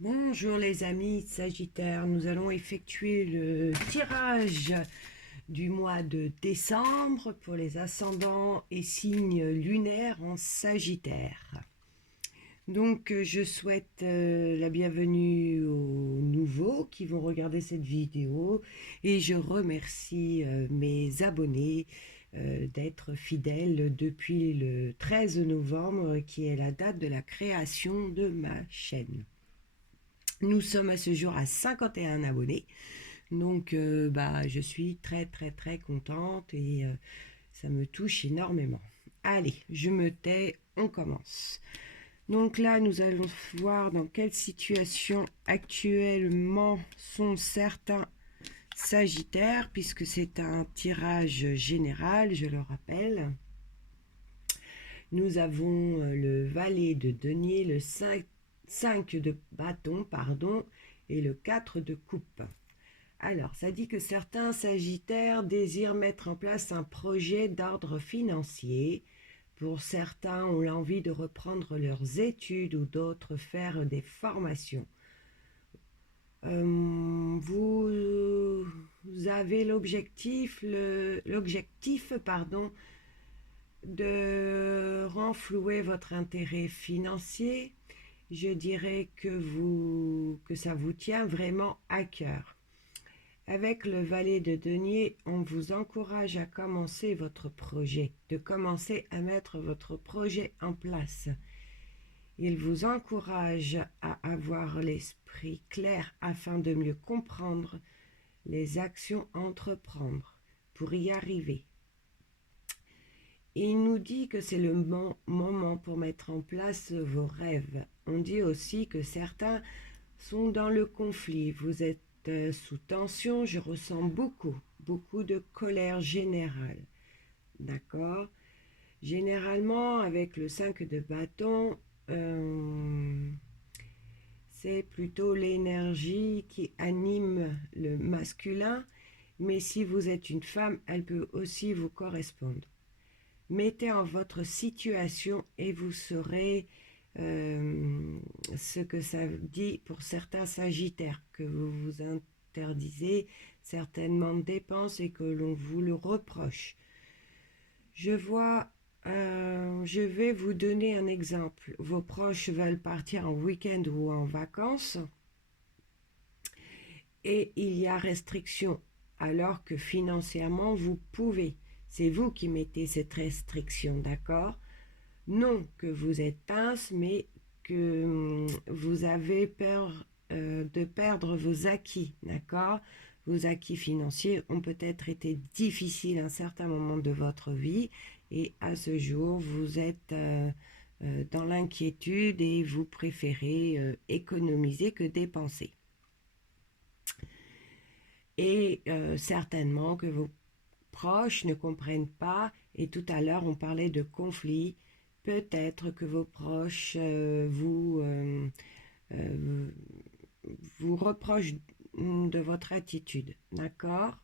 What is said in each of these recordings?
Bonjour les amis Sagittaire, nous allons effectuer le tirage du mois de décembre pour les ascendants et signes lunaires en Sagittaire. Donc je souhaite la bienvenue aux nouveaux qui vont regarder cette vidéo et je remercie mes abonnés d'être fidèles depuis le 13 novembre qui est la date de la création de ma chaîne. Nous sommes à ce jour à 51 abonnés. Donc, je suis très contente et ça me touche énormément. Allez, je me tais, on commence. Donc là, nous allons voir dans quelle situation actuellement sont certains Sagittaires, puisque c'est un tirage général, je le rappelle. Nous avons le valet de denier, le 5 de bâton, pardon, et le 4 de coupe. Alors, ça dit que certains Sagittaires désirent mettre en place un projet d'ordre financier. Pour certains, ont l'envie de reprendre leurs études ou d'autres faire des formations. Vous avez l'objectif de renflouer votre intérêt financier. Je dirais que ça vous tient vraiment à cœur. Avec le valet de denier, on vous encourage à commencer votre projet, de commencer à mettre votre projet en place. Il vous encourage à avoir l'esprit clair afin de mieux comprendre les actions à entreprendre pour y arriver. Il nous dit que c'est le moment pour mettre en place vos rêves. On dit aussi que certains sont dans le conflit. Vous êtes sous tension, je ressens beaucoup de colère générale. D'accord? Généralement, avec le 5 de bâton, c'est plutôt l'énergie qui anime le masculin, mais si vous êtes une femme, elle peut aussi vous correspondre. Mettez en votre situation et vous saurez ce que ça dit pour certains Sagittaires, que vous vous interdisez certainement de dépenses et que l'on vous le reproche. Je vais vous donner un exemple. Vos proches veulent partir en week-end ou en vacances et il y a restriction alors que financièrement vous pouvez. C'est vous qui mettez cette restriction, d'accord? Non que vous êtes pince, mais que vous avez peur de perdre vos acquis, d'accord? Vos acquis financiers ont peut-être été difficiles à un certain moment de votre vie et à ce jour, vous êtes dans l'inquiétude et vous préférez économiser que dépenser. Et certainement que vos proches ne comprennent pas, et tout à l'heure on parlait de conflit, peut-être que vos proches vous reprochent de votre attitude, d'accord?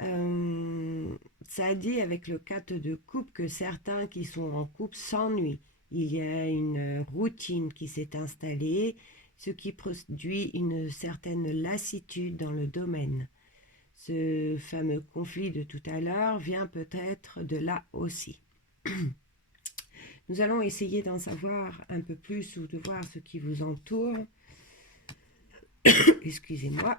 Ça dit avec le 4 de coupe que certains qui sont en couple s'ennuient. Il y a une routine qui s'est installée, ce qui produit une certaine lassitude dans le domaine. Ce fameux conflit de tout à l'heure vient peut-être de là aussi. Nous allons essayer d'en savoir un peu plus ou de voir ce qui vous entoure. Excusez-moi.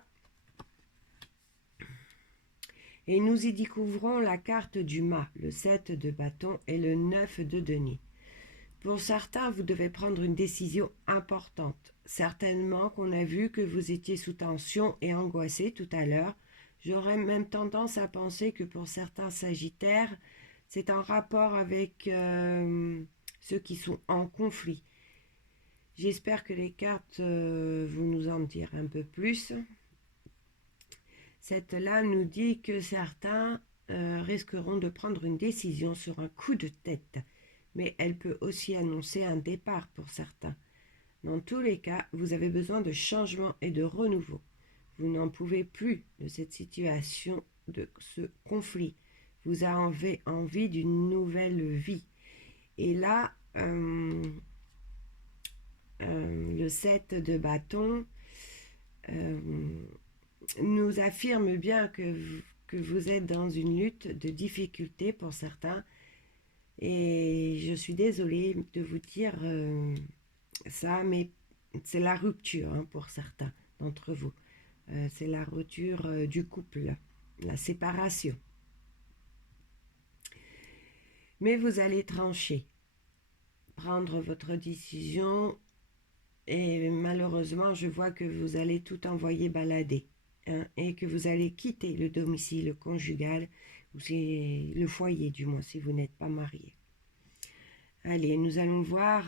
Et nous y découvrons la carte du mât, le 7 de bâton et le 9 de denier. Pour certains, vous devez prendre une décision importante. Certainement qu'on a vu que vous étiez sous tension et angoissé tout à l'heure. J'aurais même tendance à penser que pour certains Sagittaires, c'est en rapport avec ceux qui sont en conflit. J'espère que les cartes vont nous en dire un peu plus. Cette lame nous dit que certains risqueront de prendre une décision sur un coup de tête, mais elle peut aussi annoncer un départ pour certains. Dans tous les cas, vous avez besoin de changement et de renouveau. Vous n'en pouvez plus de cette situation, de ce conflit. Vous avez envie d'une nouvelle vie. Et là, le le 7 de bâton nous affirme bien que vous êtes dans une lutte de difficulté pour certains. Et je suis désolée de vous dire ça, mais c'est la rupture hein, pour certains d'entre vous. C'est la rupture du couple, la séparation. Mais vous allez trancher, prendre votre décision et malheureusement, je vois que vous allez tout envoyer balader hein, et que vous allez quitter le domicile conjugal ou le foyer du moins si vous n'êtes pas marié. Allez, nous allons voir...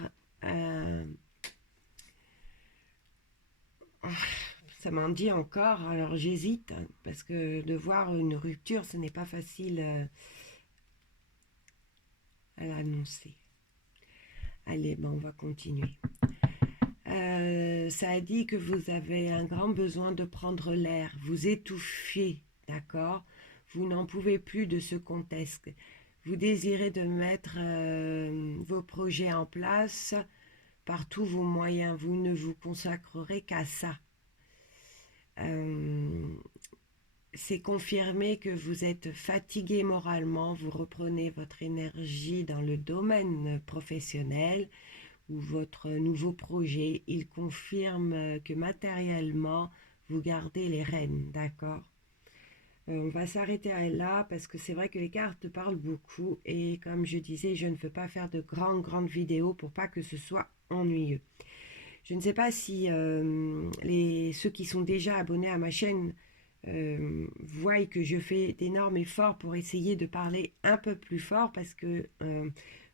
ça m'en dit encore, alors j'hésite, parce que de voir une rupture, ce n'est pas facile à l'annoncer. Allez, on va continuer. Ça a dit que vous avez un grand besoin de prendre l'air, vous étouffez, d'accord? Vous n'en pouvez plus de ce contexte. Vous désirez de mettre vos projets en place par tous vos moyens. Vous ne vous consacrerez qu'à ça. C'est confirmé que vous êtes fatigué moralement, vous reprenez votre énergie dans le domaine professionnel ou votre nouveau projet. Il confirme que matériellement, vous gardez les rênes, d'accord? On va s'arrêter là parce que c'est vrai que les cartes parlent beaucoup et comme je disais, je ne veux pas faire de grandes vidéos pour pas que ce soit ennuyeux. Je ne sais pas si ceux qui sont déjà abonnés à ma chaîne voient que je fais d'énormes efforts pour essayer de parler un peu plus fort parce que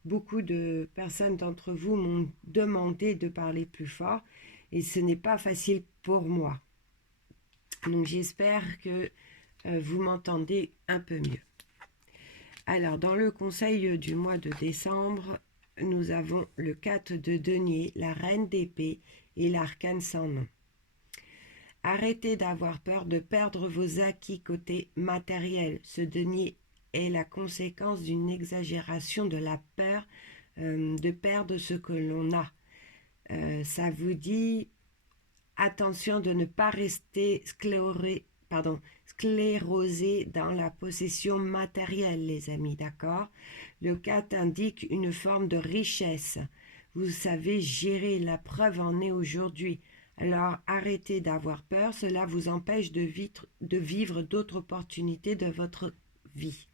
beaucoup de personnes d'entre vous m'ont demandé de parler plus fort et ce n'est pas facile pour moi. Donc j'espère que vous m'entendez un peu mieux. Alors dans le conseil du mois de décembre, nous avons le 4 de denier, la reine d'épée et l'arcane sans nom. Arrêtez d'avoir peur de perdre vos acquis côté matériel. Ce denier est la conséquence d'une exagération de la peur de perdre ce que l'on a. Ça vous dit attention de ne pas rester sclérosé dans la possession matérielle, les amis, d'accord? Le 4 indique une forme de richesse. Vous savez gérer, la preuve en est aujourd'hui. Alors arrêtez d'avoir peur, cela vous empêche de vivre d'autres opportunités de votre vie.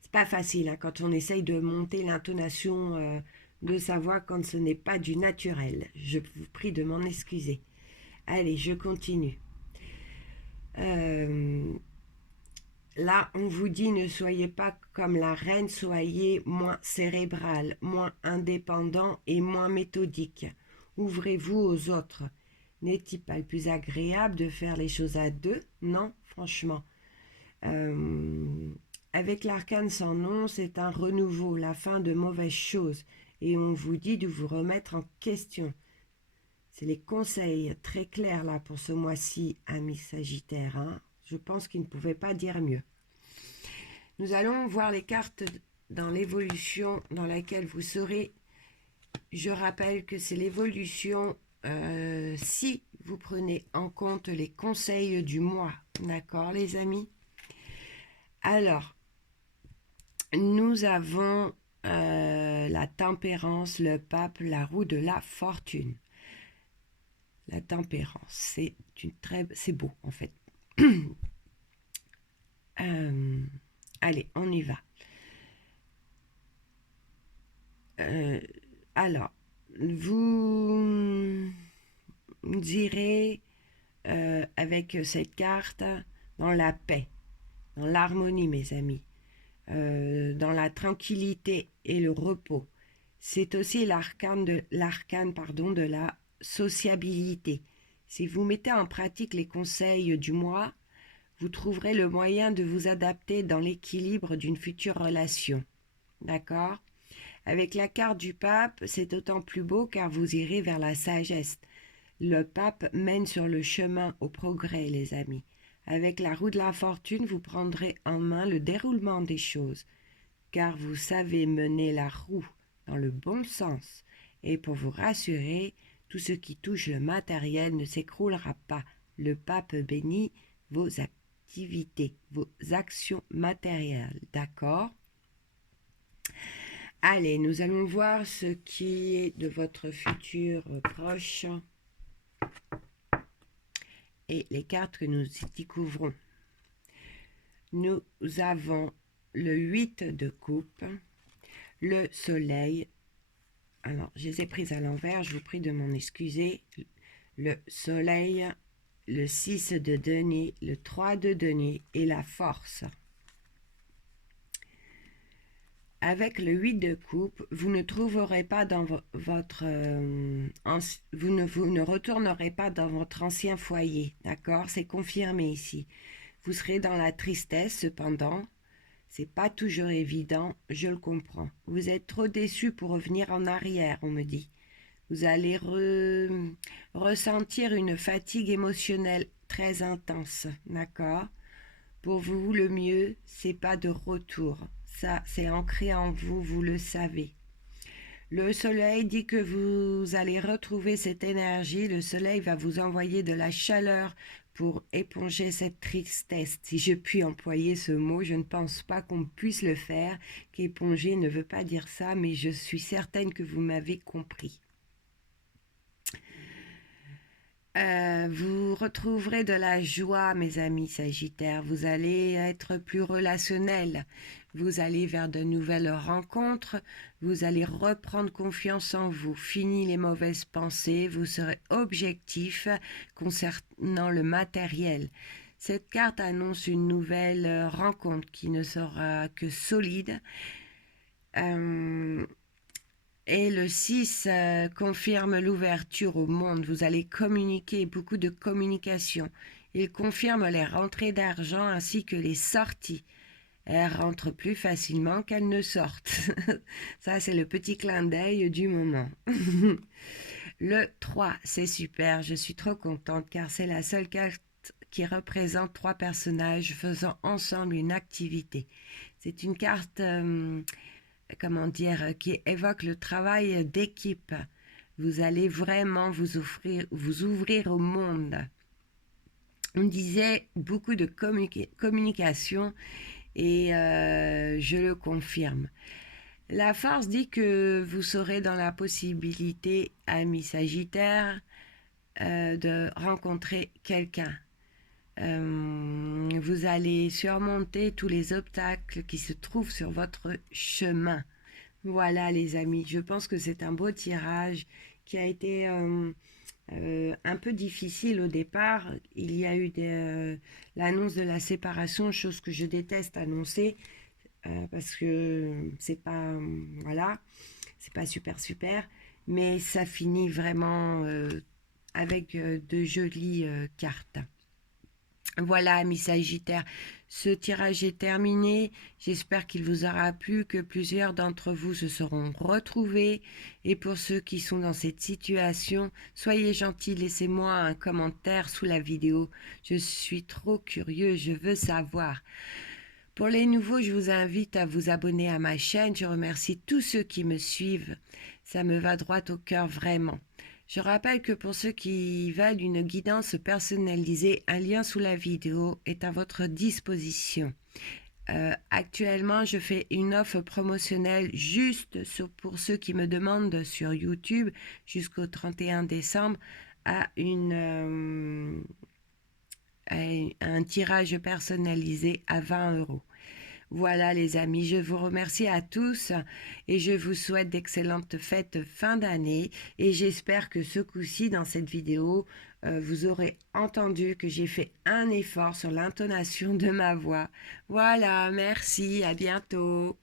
C'est pas facile hein, quand on essaye de monter l'intonation de sa voix quand ce n'est pas du naturel. Je vous prie de m'en excuser. Allez, je continue. Là, on vous dit ne soyez pas comme la reine, soyez moins cérébral, moins indépendant et moins méthodique. Ouvrez-vous aux autres. N'est-il pas le plus agréable de faire les choses à deux? Non, franchement. Avec l'arcane sans nom, c'est un renouveau, la fin de mauvaises choses. Et on vous dit de vous remettre en question. C'est les conseils très clairs là pour ce mois-ci, amis Sagittaires. Hein. Je pense qu'ils ne pouvaient pas dire mieux. Nous allons voir les cartes dans l'évolution dans laquelle vous serez. Je rappelle que c'est l'évolution si vous prenez en compte les conseils du mois. D'accord, les amis? Alors, nous avons la tempérance, le pape, la roue de la fortune. La tempérance, c'est beau en fait. Allez, on y va. Alors, vous direz avec cette carte dans la paix, dans l'harmonie, mes amis, dans la tranquillité et le repos. C'est aussi l'arcane de la sociabilité. Si vous mettez en pratique les conseils du mois, vous trouverez le moyen de vous adapter dans l'équilibre d'une future relation. D'accord? Avec la carte du pape, c'est d'autant plus beau car vous irez vers la sagesse. Le pape mène sur le chemin au progrès, les amis. Avec la roue de la fortune, vous prendrez en main le déroulement des choses, car vous savez mener la roue dans le bon sens Et pour vous rassurer, tout ce qui touche le matériel ne s'écroulera pas. Le pape bénit vos activités, vos actions matérielles. D'accord? Allez, nous allons voir ce qui est de votre futur proche et les cartes que nous découvrons. Nous avons le 8 de coupe, le soleil. Alors, je les ai prises à l'envers, je vous prie de m'en excuser. Le soleil, le 6 de denier, le 3 de denier et la force. Avec le 8 de coupe, vous ne trouverez pas dans votre... vous ne retournerez pas dans votre ancien foyer, d'accord? C'est confirmé ici. Vous serez dans la tristesse, cependant. C'est pas toujours évident, je le comprends. Vous êtes trop déçu pour revenir en arrière, on me dit. Vous allez ressentir une fatigue émotionnelle très intense, d'accord? Pour vous, le mieux, c'est pas de retour. Ça, c'est ancré en vous, vous le savez. Le soleil dit que vous allez retrouver cette énergie. Le soleil va vous envoyer de la chaleur pour éponger cette tristesse. Si je puis employer ce mot, je ne pense pas qu'on puisse le faire, qu'éponger ne veut pas dire ça, mais je suis certaine que vous m'avez compris. Vous retrouverez de la joie, mes amis Sagittaires. Vous allez être plus relationnel. Vous allez vers de nouvelles rencontres. Vous allez reprendre confiance en vous. Fini les mauvaises pensées. Vous serez objectif concernant le matériel. Cette carte annonce une nouvelle rencontre qui ne sera que solide. Et le 6 confirme l'ouverture au monde. Vous allez communiquer, beaucoup de communication. Il confirme les rentrées d'argent ainsi que les sorties. Elles rentrent plus facilement qu'elles ne sortent. Ça, c'est le petit clin d'œil du moment. Le 3, c'est super. Je suis trop contente car c'est la seule carte qui représente 3 personnages faisant ensemble une activité. C'est une carte... comment dire, qui évoque le travail d'équipe. Vous allez vraiment vous ouvrir au monde. On disait beaucoup de communication et je le confirme. La force dit que vous serez dans la possibilité, amis Sagittaire, de rencontrer quelqu'un. Vous allez surmonter tous les obstacles qui se trouvent sur votre chemin. Voilà les amis, je pense que c'est un beau tirage qui a été un peu difficile au départ. Il y a eu l'annonce de la séparation, chose que je déteste annoncer parce que c'est pas voilà, c'est pas super, mais ça finit vraiment avec de jolies cartes. Voilà, amis Sagittaires, ce tirage est terminé. J'espère qu'il vous aura plu, que plusieurs d'entre vous se seront retrouvés. Et pour ceux qui sont dans cette situation, soyez gentils, laissez-moi un commentaire sous la vidéo. Je suis trop curieux, je veux savoir. Pour les nouveaux, je vous invite à vous abonner à ma chaîne. Je remercie tous ceux qui me suivent. Ça me va droit au cœur, vraiment. Je rappelle que pour ceux qui veulent une guidance personnalisée, un lien sous la vidéo est à votre disposition. Actuellement, je fais une offre promotionnelle juste pour ceux qui me demandent sur YouTube jusqu'au 31 décembre à un tirage personnalisé à 20 €. Voilà les amis, je vous remercie à tous et je vous souhaite d'excellentes fêtes fin d'année et j'espère que ce coup-ci dans cette vidéo, vous aurez entendu que j'ai fait un effort sur l'intonation de ma voix. Voilà, merci, à bientôt.